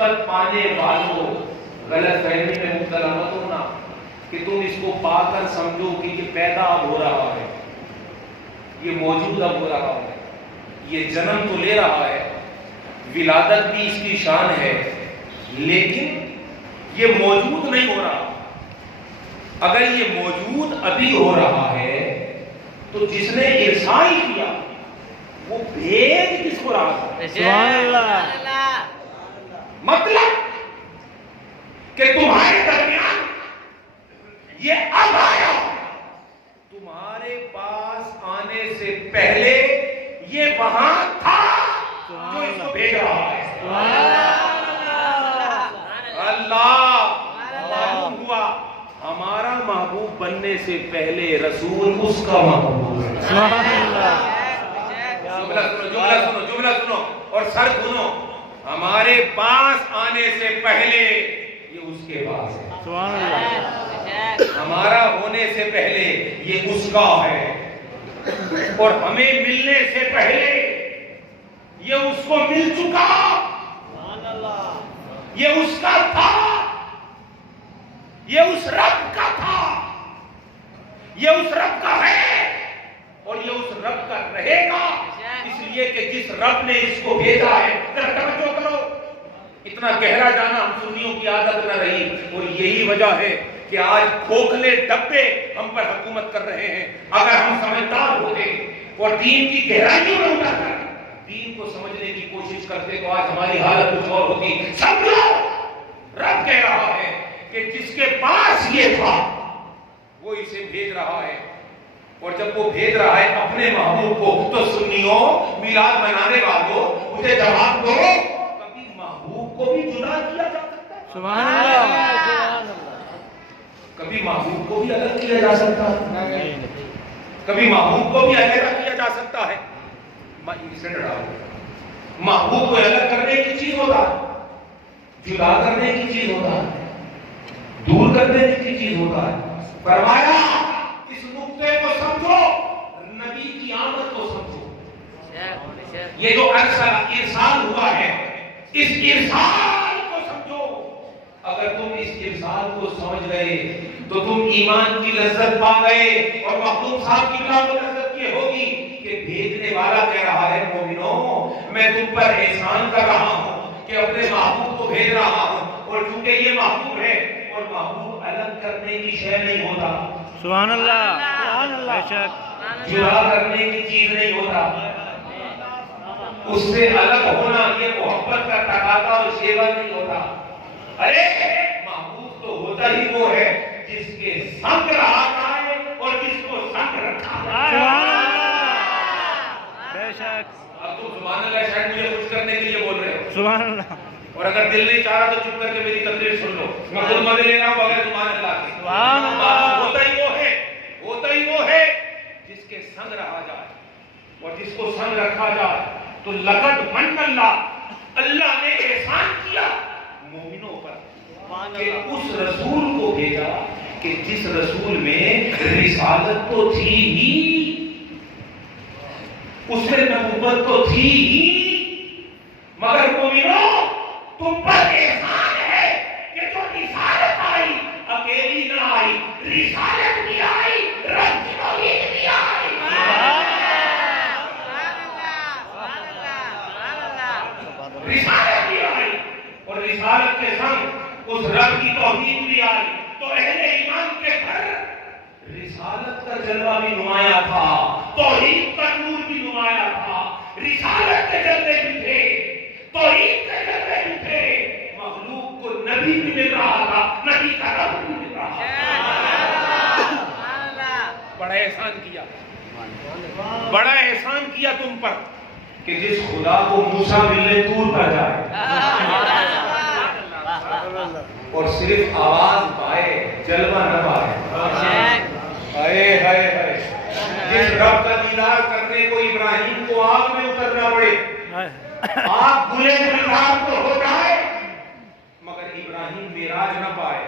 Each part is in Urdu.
نسبت پانے والوں غلط فہمی میں مبتلا مت ہونا کہ تم اس کو پا کر سمجھو کہ یہ پیدا اب ہو رہا ہے، یہ موجود اب ہو رہا ہے، یہ جنم تو لے رہا ہے، ولادت بھی اس کی شان ہے، لیکن یہ موجود نہیں ہو رہا۔ اگر یہ موجود ابھی ہو رہا ہے تو جس نے ارسال کیا وہ بھیج کس کو رہا ہے؟ سبحان اللہ۔ مطلب کہ تمہارے درمیان یہ اب آیا، تمہارے پاس آنے سے پہلے یہ وہاں تھا جو اس کو بھیج رہا ہے۔ اللہ معلوم ہوا ہمارا محبوب بننے سے پہلے رسول اس کا محبوب ہے۔ جملہ سنو اور سر سنو، ہمارے پاس آنے سے پہلے یہ اس کے پاس ہے، سبحان اللہ۔ ہمارا ہونے سے پہلے یہ اس کا ہے، اور ہمیں ملنے سے پہلے یہ اس کو مل چکا، یہ اس کا تھا، یہ اس رب کا تھا، یہ اس رب کا ہے، اور یہ اس رب کا رہے گا، اس لیے کہ جس رب نے اس کو بھیجا ہے۔ ذرا توجہ کرو، اتنا گہرا جانا ہم سنیوں کی عادت نہ رہی، اور یہی وجہ ہے کہ آج کھوکھلے ڈبے ہم پر حکومت کر رہے ہیں۔ اگر ہم سمجھدار ہوتے اور دین کی گہرائیوں میں اتر کر دین کو سمجھنے کی کوشش کرتے تو آج ہماری حالت کچھ اور ہوتی۔ سمجھو، رب کہہ رہا ہے کہ جس کے پاس یہ تھا وہ اسے بھیج رہا ہے، اور جب وہ بھیج رہا ہے اپنے محبوب کو، تو سنیوں، میلاد منانے والوں، مجھے جواب دو، کبھی محبوب کو بھی جدا کیا جا سکتا ہے؟ سبحان اللہ۔ کبھی محبوب کو بھی الگ کیا جا سکتا ہے؟ کبھی محبوب کو بھی علیحدہ کیا جا سکتا ہے؟ محبوب کو الگ کرنے کی چیز ہوتا ہے، جدا کرنے کی چیز ہوتا ہے، دور کرنے کی چیز ہوتا ہے۔ فرمایا اس نقطے کو سمجھو، نبی کی آمد کو سمجھو، یہ جو ارسال ہوا ہے اس ارسال کو سمجھو۔ اگر تم اس ارسال کو سمجھ گئے تو تم ایمان کی لذت پا گئے، اور محبوب صاحب کی کیا لذت یہ ہوگی کہ بھیجنے والا کہہ رہا ہے مومنوں میں تم پر احسان کر رہا ہوں کہ اپنے محبوب کو بھیج رہا ہوں، اور چونکہ یہ محبوب ہے اور محبوب الگ کرنے کی شے نہیں ہوتا، سبحان اللہ۔ سبحان اللہ۔ بے شک۔ جدا کرنے کی چیز نہیں ہوتا، اس سے الگ ہونا یہ محبت کا تقاضا اور شیوا نہیں ہوتا۔ ارے محبوب تو ہوتا ہی وہ ہے جس کے سنگ رہا جائے اور جس کو سنگ رکھا جائے۔ سبحان اللہ۔ بے شک۔ اب تم سبحان اللہ شاید مجھے خوش کرنے کے لیے بول رہے ہو، سبحان اللہ۔ اور اگر دل نہیں چاہ رہا تو چپ کر کے میری تقریر سن لو، میں خود مزے لے رہا ہوں بغیر سبحان اللہ کے۔ سبحان اللہ۔ ہوتا ہی وہ ہے جس کے سنگ رہا جائے، اور جس کو سنگ رکھا جائے۔ تو لقد من اللہ نے احسان کیا مومنوں پر کہ اس رسول کو بھیجا کہ جس رسول میں رسالت تو تھی ہی، اس میں نبوت تو تھی ہی، مگر مومنوں تم پر احسان ہے کہ جو رسالت آئی اکیلی نہ آئی، رسالت بھی آئی، رب کی توحید بھی آئی۔ رسالت بھی آئی، اور رسالت کے سنگ اس رب کی توحید بھی آئی، تو اہل ایمان کے گھر رسالت کا جلوہ بھی نمایاں تھا، توحید کا نور بھی نمایاں تھا، رسالت کے جلوے بھی تھے، توحید کے جلوے بھی تھے، مخلوق کو نبی بھی مل رہا تھا، نبی کا رب بھی مل رہا تھا۔ بڑا احسان کیا، بڑا احسان کیا تم پر کہ جس خدا کو موسیٰ ملنے طور پر جائے اور صرف آواز پائے، جلوہ نہ پائے۔ ہائے ہائے ہائے، جس رب کا دیدار کرنے کو ابراہیم کو آگ میں اترنا پڑے، آگ گلے گلزار تو ہو جائے مگر ابراہیم معراج نہ پائے۔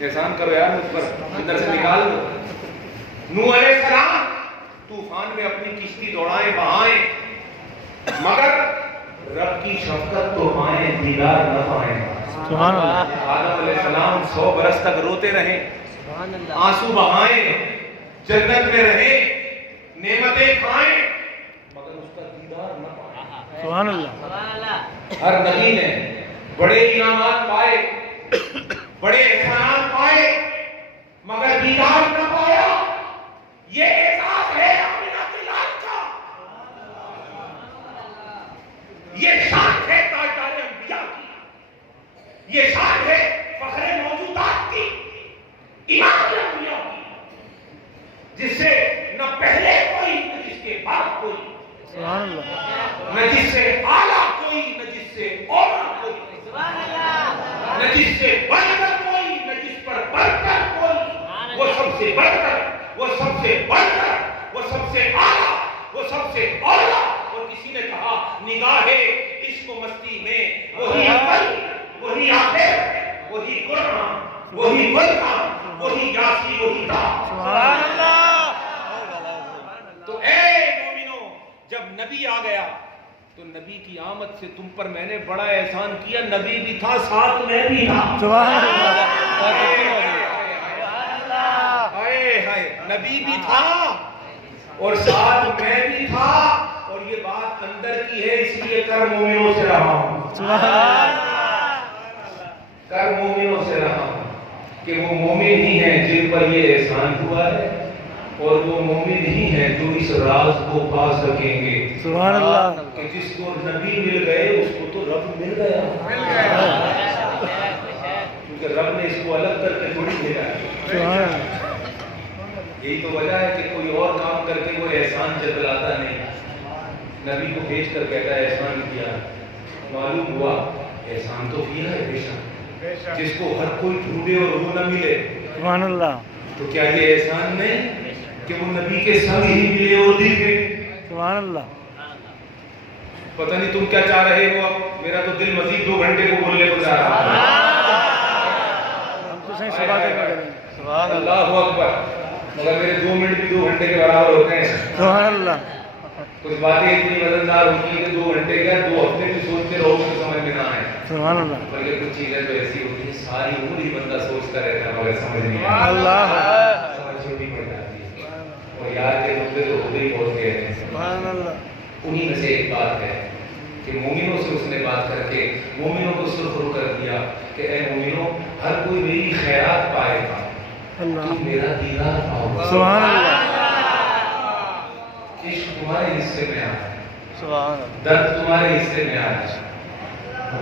احسان کرو یار مجھ پر، اندر سے نکال دو۔ نوح علیہ السلام طوفان میں اپنی کشتی دوڑائیں بہائیں، مگر رب کی شفقت تو پائیں دیدار نہ پائیں. سبحان اللہ. آدم علیہ السلام 100 برس تک روتے رہے, آنسو بہائیں, جنت میں رہے, نعمتیں کھائیں, مگر اس کا دیدار نہ پائیں. سبحان اللہ. ہر نبی نے بڑے انعامات پائے, بڑے احسانات پائے, مگر دیدار نہ پایا. یہ احساس ہے آمنہ کے لال کا, یہ شان ہے تاجدار انبیاء کی, یہ شان ہے فخر موجودات کی, امام انبیاء کی, جس سے نہ پہلے کوئی نہ جس کے بعد کوئی, سبحان اللہ. نہ جس سے اعلیٰ کوئی نہ جس سے اولا کوئی, نہ جس سے بڑھ کر کوئی نہ جس پر بڑھ کر کوئی, وہ سب سے بڑھ کر, وہ سب سے بڑھ کر, وہ سب سے اعلیٰ, وہ سب سے اولا. اور کسی نے کہا نگاہ عشق و مستی میں وہی عقل, وہی آخر, وہی قرآن, وہی فرقان, وہی یاسی, وہی تا. سبحان اللہ. تو اے مومنو, جب نبی آ گیا تو نبی کی آمد سے تم پر میں نے بڑا احسان کیا. نبی بھی تھا, ساتھ میں بھی تھا. سبحان اللہ. ہائے ہائے, نبی بھی تھا اور ساتھ میں بھی تھا. اور یہ بات اندر کی ہے, اس لیے کر مومنوں سے رہا ہوں, سبحان کر مومنوں سے رہا ہوں, کہ وہ مومن ہی ہیں جن پر یہ احسان ہوا ہے, اور وہ مومن ہی ہیں جو اس راز کو پا سکیں گے. سبحان اللہ. کہ جس کو نبی مل گئے اس کو تو رب مل گیا, کیونکہ رب نے اس کو الگ کر کے تھوڑی بھیجا ہے. سبحان اللہ. یہی تو وجہ ہے کہ کوئی اور کام کر کے وہ احسان جتلاتا نہیں, نبی کو بھیج کر کہتا ہے احسان کیا. معلوم ہوا احسان تو کیا ہے بے شک, جس کو ہر کوئی ڈھونڈے اور وہ نہ ملے. سبحان اللہ. تو کیا یہ احسان نہیں کہ وہ نبی کے ساتھ ہی ملے اور دکھے. سبحان اللہ. پتہ نہیں تم کیا چاہ رہے ہو, اب میرا تو دل مزید 2 گھنٹے کو بولنے کو جا رہا ہے. ہم تو صحیح صبح تک کریں گے. سبحان اللہ. اللہ اکبر. مگر میرے 2 منٹ بھی 2 گھنٹے کے برابر ہوتے ہیں. سبحان اللہ. کچھ باتیں اتنی وزندار ہوتی ہیں کہ 2 گھنٹے کیا 2 ہفتے بھی سوچتے رہو گے تو سمجھ میں نہ آئے. سبحان اللہ. بلکہ کچھ چیزیں تو ایسی ہوتی ہیں ساری عمر ہی بندہ سوچتا رہتا ہے مگر سمجھ نہیں آتا. اللہ. سمجھ چھوٹی پڑ جاتی ہے, اور یار کے مدے تو ہوتے ہی پہنچ گئے ہیں. سبحان اللہ. انہی میں سے ایک بات ہے کہ مومنوں سے اس نے بات کر کے مومنوں کو سرخرو کر دیا کہ اے مومنوں, ہر کوئی میری خیرات پائے گا, تم میرا دیدار پاؤ. سبحان اللہ. عشق تمہارے حصے میں آ ہے, سبحان اللہ. درد تمہارے حصے میں آ ہے,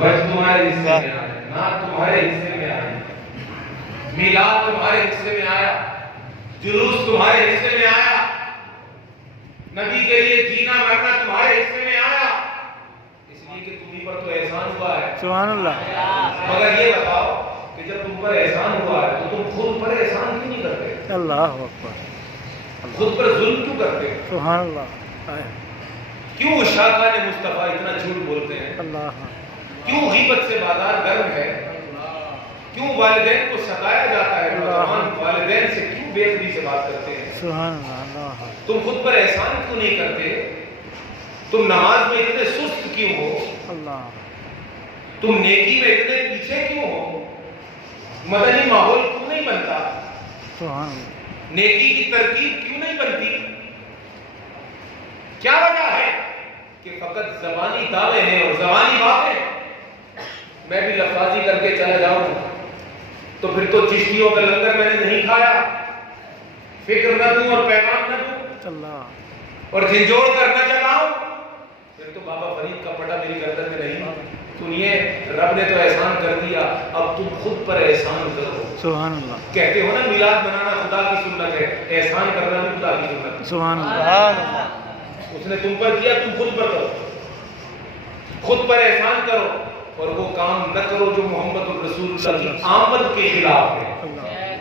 وجہ تمہارے حصے میں آ ہے, نعت تمہارے حصے میں آ ہے, میلاد تمہارے حصے میں آیا, جلوس تمہارے حصے میں آیا, نبی کے لیے جینا مرنا تمہارے حصے میں آیا, اس لیے کہ تمہیں پر تو احسان ہوا ہے. سبحان اللہ. مگر یہ بتاؤ کہ جب تم پر احسان ہوا ہے تو تم خود پر احسان کیوں نہیں کرتے؟ اللہ اکبر. خود پر ظلم کیوں کرتے؟ سبحان اللہ. کیوں شاکان مصطفیٰ اتنا جھوٹ بولتے ہیں؟ اللہ. کیوں غیبت سے بازار گرم ہے؟ کیوں والدین کو ستایا جاتا ہے؟ نوجوان والدین سے کیوں بے ادبی سے بات کرتے ہیں؟ سبحان اللہ. تم خود پر احسان کیوں نہیں کرتے؟ تم نماز میں اتنے سست کیوں ہو؟ اللہ. تم نیکی میں اتنے پیچھے کیوں ہو؟ مدنی ماحول کیوں نہیں بنتا؟ سبحان اللہ. نیکی کی ترکیب کیوں نہیں بنتی؟ کیا وجہ ہے کہ فقط زبانی دعوے ہیں اور زبانی باتیں؟ میں بھی لفاظی کر کے چلا جاؤں تو پھر تو چشتیوں کا لنگر میں نے نہیں کھایا, فکر نہ دوں اور پیغام نہ دوں اللہ. اور جھنجھوڑ کر نہ جگاؤں, پھر تو بابا فرید کا پٹا میری گردن میں نہیں. سنیے, رب نے تو احسان کر دیا, اب تم خود پر احسان کرو. سبحان اللہ. کہتے ہو نا میلاد منانا خدا کی سنت ہے, احسان کرنا بھی خدا کی سنت ہے. سبحان اللہ. اس نے تم پر کیا, تم خود پر کرو, خود پر احسان کرو, اور وہ کام نہ کرو جو محمد الرسول اللہ کی آمد کے خلاف ہے.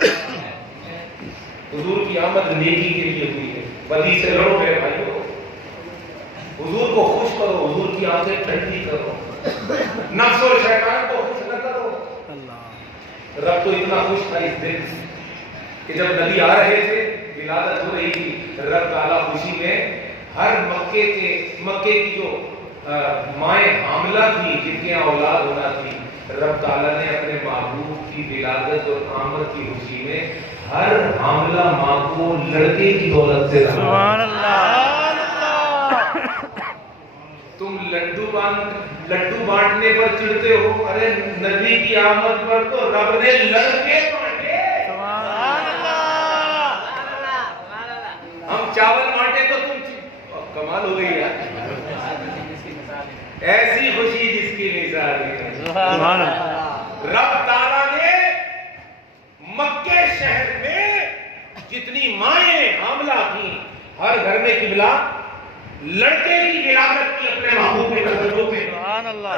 حضور کی آمد نیکی کے لیے ہوئی ہے, بدی سے لڑو میرے بھائیو, حضور کو خوش کرو, حضور کی آنکھیں ٹھنڈی کرو, نفس اور شیطان کو خوش نہ کرو. رب تو اتنا خوش تھا اس دن کہ جب نبی آ رہے تھے, ولادت ہو رہی تھی, رب تعالیٰ خوشی میں ہر مکے کی جو مائیں حاملہ تھی جن کے یہاں اولاد ہونا تھی، رب تعالیٰ نے اپنے محبوب کی ولادت اور آمد کی خوشی میں ہر حاملہ ماں کو لڑکے کی دولت سے نوازا۔ سبحان اللہ۔ تم لڈو بانٹنے پر چڑھتے ہو، ارے نبی کی آمد پر تو رب نے لڑکے بانٹے۔ سبحان اللہ۔ ہم چاول بانٹے تو تم کمال ہو گئی یار، ایسی خوشی جس کی مثال نہیں۔ سبحان اللہ۔ رب تعالیٰ نے مکے شہر میں جتنی مائیں حاملہ تھیں ہر گھر میں قبلہ لڑکے کی ولادت کی اپنے محبوب کے نظروں میں۔ سبحان اللہ۔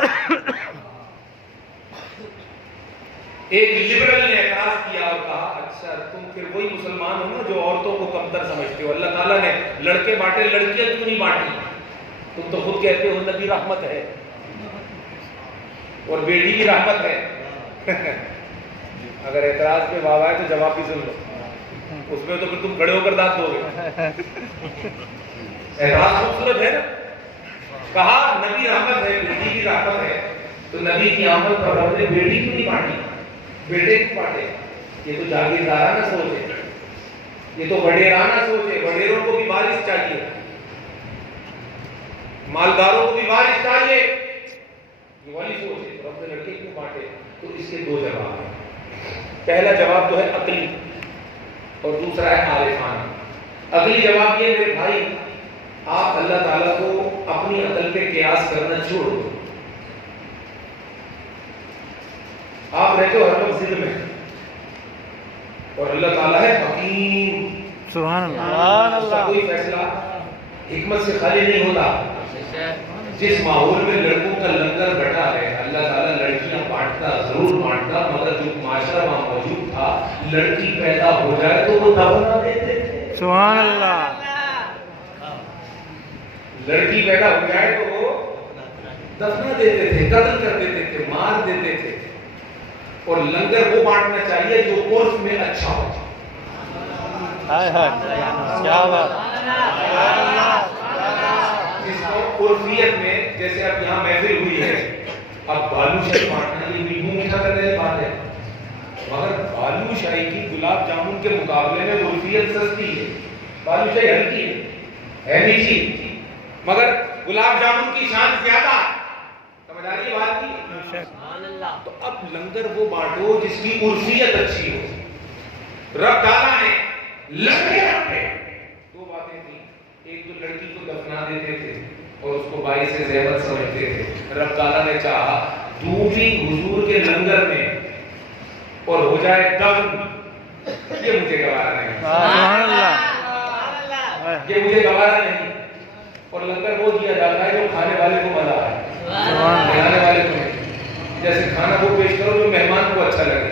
ایک لبرل نے اعتراض کیا اور کہا اچھا تم پھر وہی مسلمان ہو نا جو عورتوں کو کمتر سمجھتے ہو، اللہ تعالیٰ نے لڑکے بانٹے لڑکیاں کیوں نہیں بانٹی؟ تم تو خود کہتے ہو نبی رحمت ہے اور بیٹی کی رحمت ہے۔ اگر اعتراض پہ واہ آئے تو جواب بھی سن لو، اس میں تو پھر تم کھڑے ہو کر دانت دو گے۔ اعتراض خوبصورت ہے نا، کہا نبی رحمت ہے بیٹی کی رحمت ہے، تو نبی کی آمد پر رب نے بیٹی کیوں نہیں بانٹی، بیٹے کیوں بانٹے؟ یہ تو جاگیردارانہ سوچ ہے، یہ تو وڈیرانہ سوچ ہے، وڈیروں کو بھی وارث چاہیے، مالداروں کو بھی وارث چاہیے، یہ والی سوچ ہے۔ رب نے لڑکے کیوں بانٹے؟ تو اس کے دو جواب ہیں۔ پہلا جواب تو ہے عقلی اور دوسرا ہے عارفانہ۔ عقلی جواب یہ میرے بھائی، آپ اللہ تعالیٰ کو اپنی عقل پہ قیاس کرنا چھوڑ دو۔ آپ رہتے ہو ہر وقت ضد میں، اور اللہ تعالیٰ ہے حکیم، سبحان اللہ۔ اس کا کوئی فیصلہ حکمت سے خالی نہیں ہوتا۔ جس ماحول میں لڑکوں کا لنگر بٹا ہے، اللہ تعالیٰ لڑکیاں بانٹتا ضرور بانٹتا، مگر جو معاشرہ وہاں موجود تھا، لڑکی پیدا ہو جائے تو وہ دفنا دیتے تھے۔ سبحان اللہ۔ لڑکی پیدا ہو جائے تو وہ دفنا دیتے تھے، قتل کر دیتے تھے، مار دیتے تھے۔ اور لنگر وہ بانٹنا چاہیے جو عرف میں اچھا ہو۔ ہائے ہائے کیا بات۔ جس کو عرفیت میں، جیسے اب یہاں محفل ہوئی ہے، اب بالو شاہی بانٹنا یہ بھی منہ میٹھا کرنے کی بات ہے، مگر بالو شاہی کی گلاب جامن کے مقابلے میں عرفیت سستی ہے، بالو شاہی ہلکی ہے میٹھی، مگر گلاب جامن کی شان زیادہ۔ سمجھ آ رہی ہے بات کی؟ تو اب لنگر وہ بانٹو جس کی عرفیت اچھی ہو۔ رب تعالیٰ نے لڑکے بانٹے، دو باتیں تھیں، ایک تو لڑکی کو دفنا دیتے تھے اور اس کو باعث زحمت سمجھتے تھے، رب تعالیٰ نے چاہا دوسری حضور کے لنگر میں اور ہو جائے دفن، یہ مجھے گوارا نہیں، سبحان اللہ۔ یہ مجھے گوارا نہیں۔ اور لنگر وہ دیا جاتا ہے جو کھانے والے کو مزہ آئے، کھلانے والے کو نہیں۔ جیسے کھانا وہ پیش کرو جو مہمان کو اچھا لگے،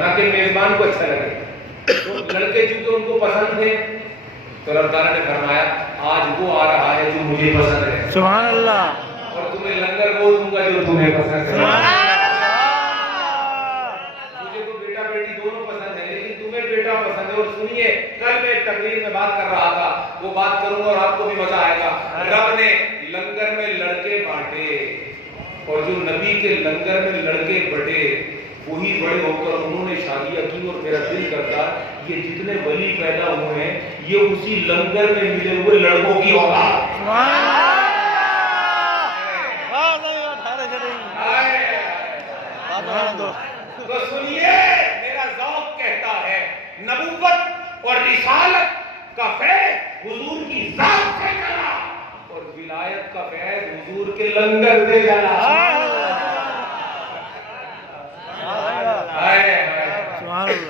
نہ کہ میزبان کو اچھا لگے۔ تو لڑکے چونکہ ان کو پسند تھے تو رب تعالیٰ نے فرمایا آج وہ آ رہا ہے جو مجھے پسند ہے، سبحان اللہ۔ اور تمہیں لنگر وہ دوں گا جو تمہیں پسند ہے۔ سبحان اللہ۔ مجھے تو بیٹا بیٹی دونوں پسند ہے، لیکن تمہیں بیٹا پسند ہے۔ اور سنیے، کل میں ایک تقریر میں بات کر رہا تھا، وہ بات کروں گا اور آپ کو بھی مزہ آئے گا۔ رب نے لنگر میں لڑکے بانٹے، اور جو نبی کے لنگر میں لڑکے بٹے وہی بڑے ہو کر انہوں نے شادیاں کی۔ اور میرا دل کرتا یہ جتنے ولی پیدا ہوئے ہیں یہ اسی لنگر میں ملے ہوئے لڑکوں کی اولاد۔ تو سنیے، میرا ذوق کہتا ہے نبوت اور رسالت کا فیض حضور کی ذات سے چلا، اور ولایت کا فیض حضور کے لنگر سے چلا۔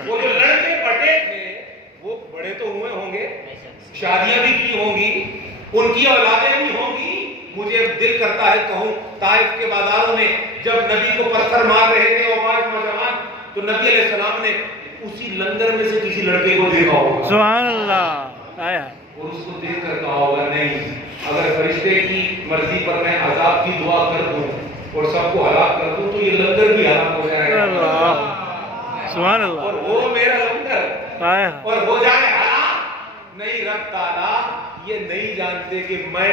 وہ جو لڑکے بٹے تھے وہ بڑے تو ہوئے ہوں گے، شادیاں بھی کی ہوں گی، ان کی اولادیں بھی ہوں گی۔ مجھے دل کرتا ہے کہوں طائف کے بازاروں میں جب نبی کو پتھر مار رہے تھے اور نوجوان، تو نبی علیہ السلام نے اسی لنگر میں سے کسی لڑکے کو دیکھا ہوگا، سبحان اللہ، اور اس کو دیکھ کر کہا ہوگا نہیں، اگر فرشتے کی مرضی پر میں عذاب کی دعا کر دوں اور سب کو ہلاک کر دوں تو یہ لنگر بھی ہلاک ہو جائے گا، سبحان اللہ، اور وہ میرا لنگر اور ہو جائے ہلاک۔ نہیں، رب تعالیٰ یہ نہیں جانتے کہ میں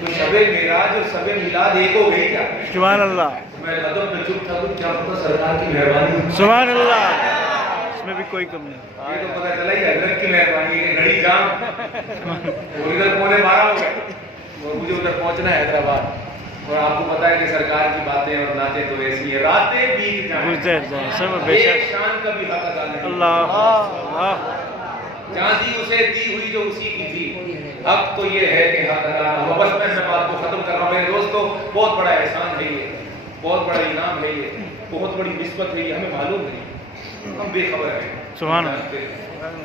تو شب معراج اور شب میلاد ایک ہو گئی کیا؟ سبحان اللہ میں ادب میں چپ تھا تو کیا پتہ سرکار کی مہربانی سبحان اللہ اس میں بھی کوئی کم نہیں یہ تو پتہ چلا ہی حضرت کی مہربانی ہے گھڑی جام اور ادھر 11:45 ہو گئے اور مجھے ادھر پہنچنا ہے حیدرآباد اور آپ کو پتا ہے کہ سرکار کی باتیں اور نعتیں تو ایسی ہیں راتیں بیت جائیں سب بے ایک شک شان کا بھی حق ادا نہیں اللہ اللہ چاندی اسے دی ہوئی جو اسی کی تھی حق تو یہ ہے کہ حق ادا نہ ہو بس میں بات کو ختم کر رہا ہوں میرے دوستو بہت بڑا احسان ہے یہ بہت بڑا انعام ہے یہ بہت بڑی نسبت ہے یہ ہمیں معلوم نہیں ہم بے خبر ہیں سبحان اللہ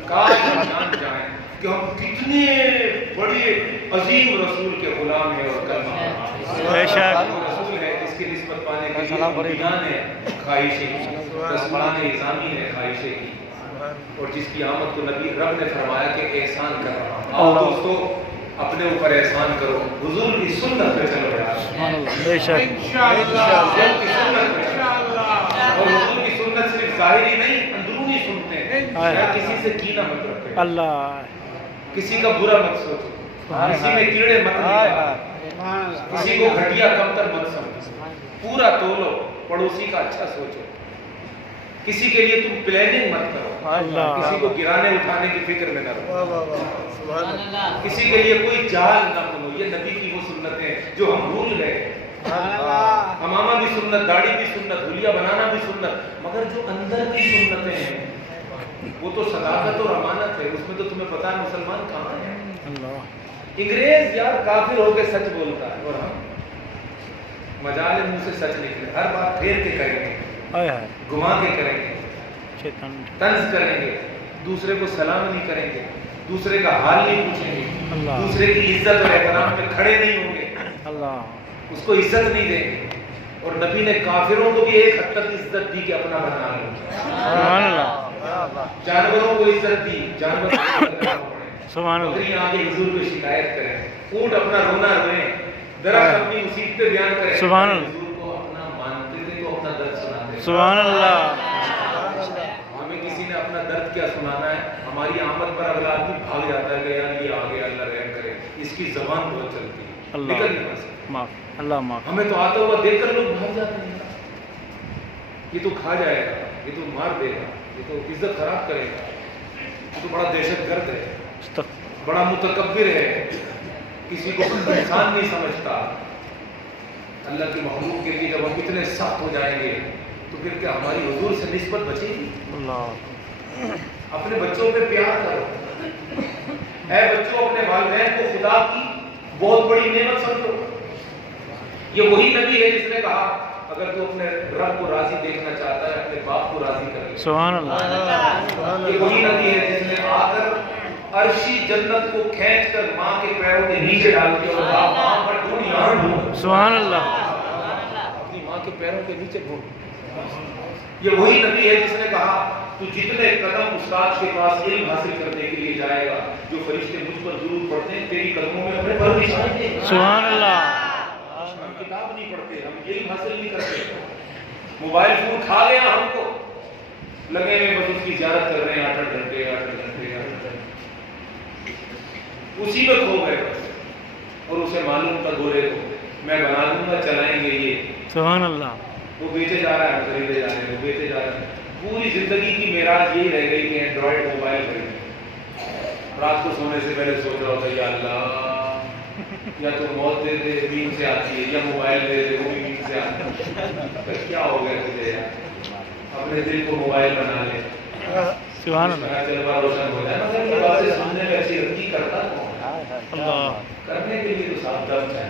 کاش ہم جان جائیں کہ ہم کتنے بڑے عظیم رسول کے غلام ہیں اور کلمہ بے شک رسول ہے جس کی نسبت پانے کے لیے بیان ہے خواہشیں کی رسمان نظامی ہے خواہشیں کی اور جس کی آمد کو نبی رب نے فرمایا کہ احسان کر رہا ہوں آؤ دوستو اپنے اوپر احسان کرو حضور کی سنت پہ چلو یار بے شک انشاءاللہ اور حضور کی سنت صرف ظاہری نہیں اندرونی سنتے ہیں کسی سے کینہ مت رکھے اللہ کسی کا برا مت سوچو کسی میں کیڑے مت نکالو کسی کو گھٹیا کمتر مت سمجھو پورا تولو پڑوسی کا اچھا سوچو کسی کے لیے تم پلاننگ مت کرو کسی کو گرانے اٹھانے کی فکر میں نہ رہو کسی کے لیے کوئی جال نہ بنو یہ نبی کی وہ سنتیں جو ہم بھول گئے امامہ بھی سنت داڑھی بھی سنت حلیہ بنانا بھی سنت مگر جو اندر کی سنتیں ہیں وہ تو صداقت اور امانت ہے اس میں تو تمہیں پتا ہے مسلمان کہاں ہے انگریز یار کافر ہو کے سچ بولتا ہے اور ہم مجال منہ سے سچ نکلے ہر بات پھیر کے کریں گے گھما کے کریں گے طنز کریں گے دوسرے کو سلام نہیں کریں گے دوسرے کا حال نہیں پوچھیں گے دوسرے کی عزت اور احترام میں کھڑے نہیں ہوں گے اس کو عزت نہیں دیں گے اور نبی نے کافروں کو بھی ایک حد تک عزت دی کہ اپنا بنا لو جانوروں کو عزت دی جانور بکریاں آگے حضور کو شکایت کریں اونٹ اپنا رونا روئیں درخت اپنی مصیبتیں بیان کریں حضور کو اپنا مانتے تھے تو اپنا درد سناتے سبحان اللہ ہمیں کسی نے اپنا درد کیا سنانا ہے ہماری آمد پر اگلا آدمی بھاگ جاتا ہے کہ یار یہ آگے اللہ رحم کرے اس کی زبان بہت چلتی ہے نکل نہیں پاس اللہ معاف ہمیں تو آتا ہوا دیکھ کر لوگ بھاگ جاتے ہیں یہ تو کھا جائے گا یہ تو مار دے گا یہ تو عزت خراب کرے گا یہ تو بڑا دہشت گرد ہے بڑا متکبر ہے کسی کو انسان نہیں سمجھتا اللہ کے محبوب کے لیے جب ہم اتنے سخت ہو جائیں گے تو پھر کیا ہماری حضور سے نسبت بچے گی اپنے بچوں پہ پیار کرو اے بچوں اپنے والدین کو خدا کی بہت بڑی نعمت سمجھو یہ وہی نبی ہے جس نے کہا اگر تو اپنے رب کو راضی دیکھنا چاہتا ہے اپنے باپ کو راضی کر لے سبحان اللہ یہ وہی نبی ہے جس نے آ کر عرشی جنت کو کھینچ کر ماں کے پیروں کے نیچے ڈال دیا اور باپ ماں پر ڈھونڈ یہاں ڈھونڈ سبحان اللہ اپنی ماں کے پیروں کے نیچے ڈھونڈ یہ وہی نبی ہے جس نے کہا تو جتنے قدم استاد کے پاس علم حاصل کرنے کے لیے جائے گا جو فرشتے مجھ پر ضرور پڑھتے ہیں تیری قدموں میں اپنے پر بچھائیں گے سبحان اللہ ہم کتاب نہیں پڑھتے ہم علم حاصل نہیں کرتے موبائل فون کھا گیا ہم کو لگے ہوئے بس اس کی زیارت کر رہے ہیں 8 گھنٹے اسی میں کھو گئے اور اسے معلوم تھا گورے کو میں بنا دوں گا چلائیں گے یہ سبحان اللہ وہ بیچے جا رہا ہے خریدے جا رہے ہیں وہ بیچے جا رہے ہیں پوری زندگی کی معراج یہی رہ گئی کہ اینڈرائڈ موبائل خریدے رات کو سونے سے پہلے سوچ رہا ہوتا یا اللہ یا تو موت دے دے بین سے آتی ہے یا موبائل دے دے وہ بھی بین سے آتی ہے کیا ہو گیا تجھے یار اپنے دل کو موبائل بنا لے سبحان اللہ جلوہ روشن ہو جائے مگر یہ باتیں سننے میں اچھی لگتی کرتا کون کرنے کے لیے تو صاف درد ہے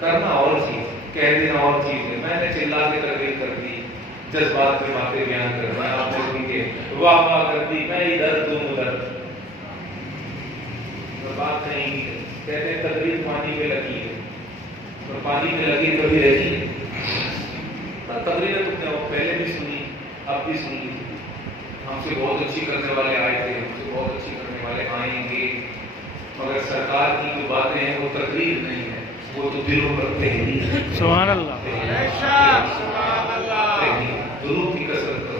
کرنا اور چیز کہہ دینا اور چیز ہے میں نے چلا کے تقریر کر دی جذبات میں باتیں بیان کر دی آپ نے سن کے واہ واہ کر دی میں ادھر تم ادھر بات نہیں ہے کہتے ہیں تقریر پانی پہ لگی ہے اور پانی پہ لگی کبھی رہتی ہے تقریر تم نے پہلے بھی سنی اب بھی سن لی ہم سے بہت اچھی کرنے والے آئے تھے ہم سے بہت اچھی کرنے والے آئیں گے مگر سرکار کی جو باتیں ہیں وہ تقریر نہیں ہے وہ تو دلوں پر تحریر ہے سبحان اللہ درود کی کثرت کرو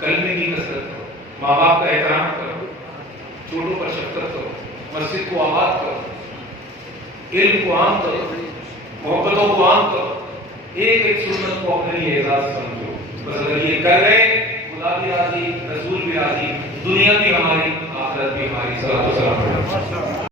کلمے کی کثرت کرو ماں باپ کا احترام کرو چھوٹوں پر شفقت کرو، مسجد کو آباد کرو، علم کو عام کرو، محبتوں کو عام کرو، ایک ایک سنت کو اپنے لیے اعزاز سمجھو. بس اگر یہ کر گئے خدا بھی راضی، رسول بھی راضی، دنیا بھی ہماری، آخرت بھی ہماری. صلی اللہ علیہ وسلم.